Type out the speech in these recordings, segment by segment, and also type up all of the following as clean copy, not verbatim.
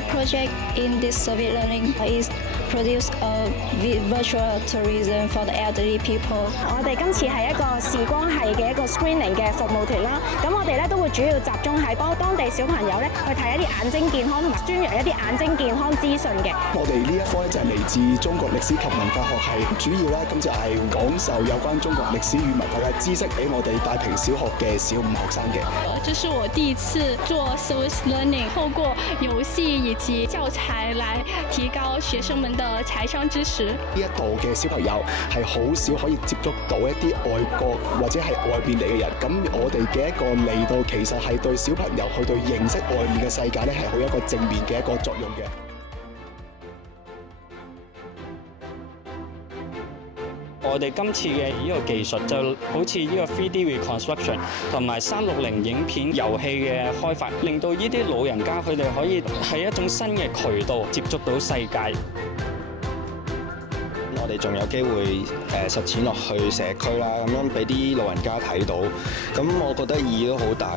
Our project in this survey learning is produce a virtual tourism for the elderly people. 我哋今次係一個視光系嘅一個 screening 嘅服務團啦。咁我哋咧都會主要集中係幫當地小朋友咧去睇一啲眼睛健康同埋宣揚一啲眼睛健康資訊嘅。我哋呢一科咧就係嚟自中國歷史及文化學系，主要咧咁就係講授有關中國歷史與文化嘅知識俾我哋大坪小學嘅小五學生嘅。這是我第一次做 service learning， 透過遊戲以及教材來提高學生們的財商知識。呢一度嘅小朋友係好少可以接觸到一啲外國或者係外邊嚟嘅人，咁我哋嘅一個嚟到其實係對小朋友去到認識外面嘅世界咧係好有一個正面嘅一個作用嘅。我哋今次嘅呢個技術就好似呢個 3D reconstruction 同埋360影片遊戲嘅開發，令到呢啲老人家佢哋可以喺一種新嘅渠道接觸到世界。我哋仲有機會實踐落去社區啦，咁樣俾啲老人家睇到，咁我覺得意義都好大。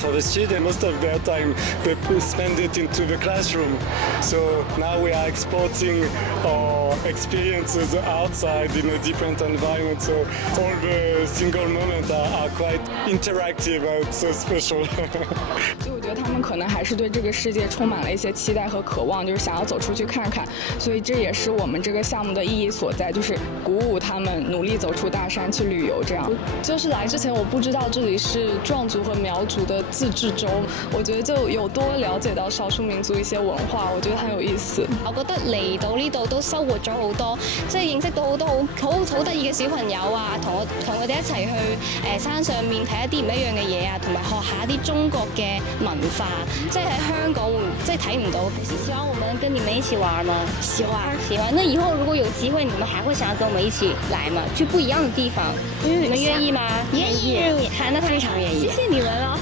For the students, most of their time they spend it into the classroom. So now we are exporting our experiences outside in a different environment. So all the single moments are quite interactive and so special. 就我觉得他们可能还是对这个世界充满了一些期待和渴望，就是想要走出去看看。所以这也是我们这个项目的意义所在，就是鼓舞他们努力走出大山去旅游。这样，就是來之前我不知道這裡是壯族和苗族的自治州，我覺得就有多了解到少數民族一些文化，我覺得很有意思。我覺得嚟到呢度都收穫咗好多，即係認識到好多好得意嘅小朋友啊，同佢哋一齊去山上面睇一啲唔一樣嘅嘢啊，同埋學下一啲中國嘅文化，即係喺香港即係睇唔到。希望我們跟你們一起玩嗎？喜歡。那以後如果有機會，你們還會想要跟我們一起來嗎？去不一樣的地方，你們願意嗎？願意。那非常願意。謝謝你們哦。